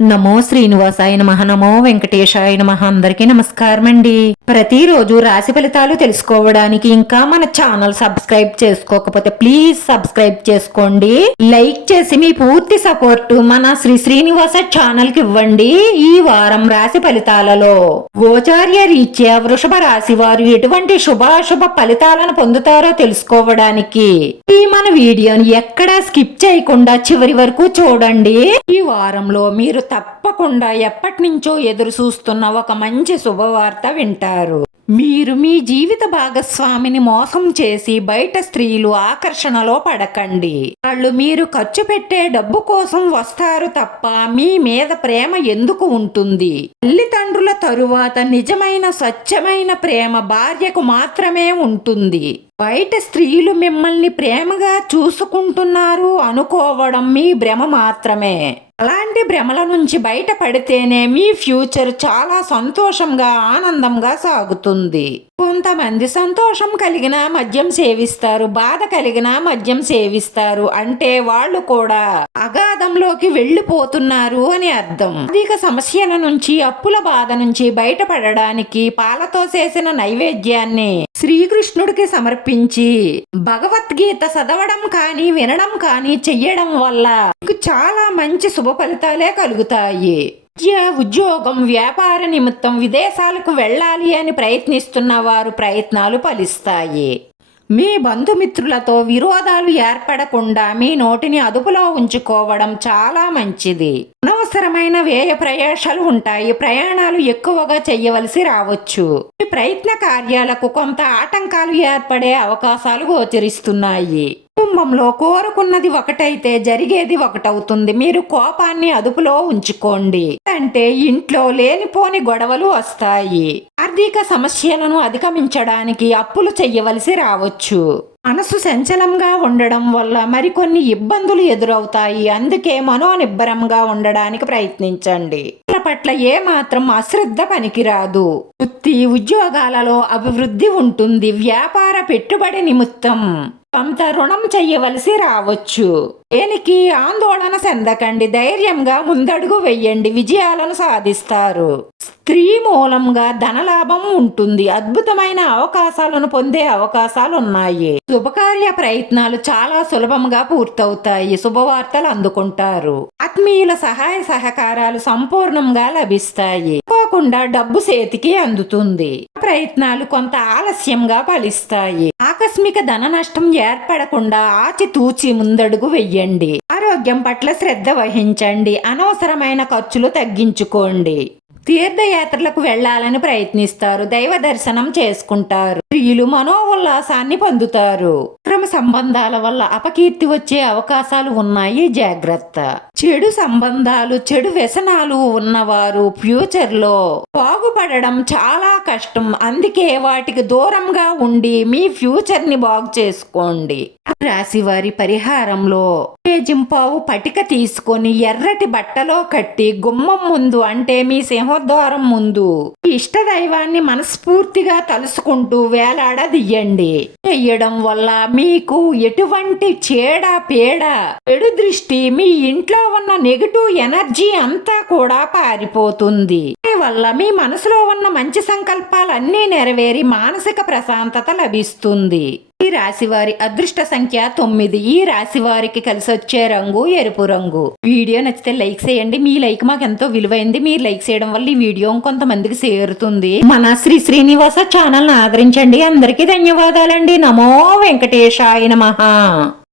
నమో శ్రీనివాసాయ నమః. నమో వెంకటేశాయ నమః. అందరికీ నమస్కారం అండి. ప్రతిరోజు రాశి ఫలితాలు తెలుసుకోవడానికి ఇంకా మన ఛానల్ సబ్స్క్రైబ్ చేసుకోకపోతే ప్లీజ్ సబ్స్క్రైబ్ చేసుకోండి. లైక్ చేసి మీ పూర్తి సపోర్ట్ మన శ్రీనివాస ఛానల్ కి ఇవ్వండి. ఈ వారం రాశి ఫలితాలలో గోచార్య రీత్యా వృషభ రాశి వారు ఎటువంటి శుభాశుభ ఫలితాలను పొందుతారో తెలుసుకోవడానికి ఈ మన వీడియోని ఎక్కడా స్కిప్ చేయకుండా చివరి వరకు చూడండి. ఈ వారంలో మీరు తప్పకుండా ఎప్పటి నుంచో ఎదురు చూస్తున్న ఒక మంచి శుభవార్త వింటారు. మీరు మీ జీవిత భాగస్వామిని మోసం చేసి బయట స్త్రీలు ఆకర్షణలో పడకండి. వాళ్ళు మీరు ఖర్చు పెట్టే డబ్బు కోసం వస్తారు తప్ప మీ మీద ప్రేమ ఎందుకు ఉంటుంది? తల్లిదండ్రుల తరువాత నిజమైన స్వచ్ఛమైన ప్రేమ భార్యకు మాత్రమే ఉంటుంది. బయట స్త్రీలు మిమ్మల్ని ప్రేమగా చూసుకుంటున్నారు అనుకోవడం మీ భ్రమ మాత్రమే. అలాంటి భ్రమల నుంచి బయటపడితేనే మీ ఫ్యూచర్ చాలా సంతోషంగా ఆనందంగా సాగుతుంది. కొంతమంది సంతోషం కలిగిన మద్యం సేవిస్తారు, బాధ కలిగిన మద్యం సేవిస్తారు. అంటే వాళ్ళు కూడా అగాధంలోకి వెళ్ళిపోతున్నారు అని అర్థం. అధిక సమస్యల నుంచి, అప్పుల బాధ నుంచి బయటపడడానికి పాలతో చేసిన నైవేద్యాన్ని శ్రీకృష్ణుడికి సమర్పించి భగవద్గీత చదవడం కానీ వినడం కానీ చెయ్యడం వల్ల మీకు చాలా మంచి శుభ ఫలితాలే కలుగుతాయి. ఉద్యోగం, వ్యాపార నిమిత్తం విదేశాలకు వెళ్ళాలి అని ప్రయత్నిస్తున్న వారు ప్రయత్నాలు ఫలిస్తాయి. మీ బంధుమిత్రులతో విరోధాలు ఏర్పడకుండా మీ నోటిని అదుపులో ఉంచుకోవడం చాలా మంచిది. అనవసరమైన వ్యయ ప్రయాసాలు ఉంటాయి. ప్రయాణాలు ఎక్కువగా చేయవలసి రావచ్చు. ఈ ప్రయత్న కార్యాలకు కొంత ఆటంకాలు ఏర్పడే అవకాశాలు గోచరిస్తున్నాయి. కుటుంబంలో కోరుకున్నది ఒకటైతే జరిగేది ఒకటవుతుంది. మీరు కోపాన్ని అదుపులో ఉంచుకోండి. అంటే ఇంట్లో లేనిపోని గొడవలు వస్తాయి. ఆర్థిక సమస్యలను అధిగమించడానికి అప్పులు చెయ్యవలసి రావచ్చు. మనసు సంచలంగా ఉండడం వల్ల మరికొన్ని ఇబ్బందులు ఎదురవుతాయి. అందుకే మనోనిబ్బరంగా ఉండడానికి ప్రయత్నించండి. పట్ల ఏ మాత్రం అశ్రద్ధ పనికిరాదు. వృత్తి ఉద్యోగాలలో అభివృద్ధి ఉంటుంది. వ్యాపార పెట్టుబడి నిమిత్తం కొంత రుణం చెయ్యవలసి రావచ్చు. దేనికి ఆందోళన చెందకండి. ధైర్యంగా ముందడుగు వెయ్యండి. విజయాలను సాధిస్తారు. స్త్రీ మూలంగా ధనలాభం ఉంటుంది. అద్భుతమైన అవకాశాలను పొందే అవకాశాలు ఉన్నాయి. శుభకార్య ప్రయత్నాలు చాలా సులభంగా పూర్తవుతాయి. శుభవార్తలు అందుకుంటారు. ఆత్మీయుల సహాయ సహకారాలు సంపూర్ణంగా లభిస్తాయి. అనుకోకుండా డబ్బు చేతికి అందుతుంది. ప్రయత్నాలు కొంత ఆలస్యంగా ఫలిస్తాయి. ఆకస్మిక ధన నష్టం ఏర్పడకుండా ఆచితూచి ముందడుగు వెయ్యండి. ఆరోగ్యం పట్ల శ్రద్ధ వహించండి. అనవసరమైన ఖర్చులు తగ్గించుకోండి. తీర్థయాత్రలకు వెళ్లాలని ప్రయత్నిస్తారు. దైవ దర్శనం చేసుకుంటారు. స్త్రీలు మనోల్లాసాన్ని పొందుతారు. అక్రమ సంబంధాల వల్ల అపకీర్తి వచ్చే అవకాశాలు ఉన్నాయి. జాగ్రత్త. చెడు సంబంధాలు, చెడు వ్యసనాలు ఉన్నవారు ఫ్యూచర్ లో బాగుపడడం చాలా కష్టం. అందుకే వాటికి దూరంగా ఉండి మీ ఫ్యూచర్ ని బాగు చేసుకోండి. రాశి వారి పరిహారంలో జింపావు పటిక తీసుకొని ఎర్రటి బట్టలో కట్టి గుమ్మం ముందు అంటే మీ సింహద్వారం ముందు ఇష్ట దైవాన్ని మనస్ఫూర్తిగా తలుసుకుంటూ వేలాడదీయండి. చెయ్యడం వల్ల మీకు ఎటువంటి చెడు దృష్టి, మీ ఇంట్లో ఉన్న నెగటివ్ ఎనర్జీ అంతా కూడా పారిపోతుంది. వల్ల మీ మనసులో ఉన్న మంచి సంకల్పాలన్నీ నెరవేరి మానసిక ప్రశాంతత లభిస్తుంది. ఈ రాశి వారి అదృష్ట సంఖ్య 9. ఈ రాశి వారికి కలిసి వచ్చే రంగు ఎరుపు రంగు. వీడియో నచ్చితే లైక్ చేయండి. మీ లైక్ మాకు ఎంతో విలువైంది. మీరు లైక్ చేయడం వల్ల ఈ వీడియో కొంతమందికి చేరుతుంది. మన శ్రీనివాస ఛానల్ ని ఆదరించండి. అందరికీ ధన్యవాదాలండి. నమో వెంకటేశాయ నమః.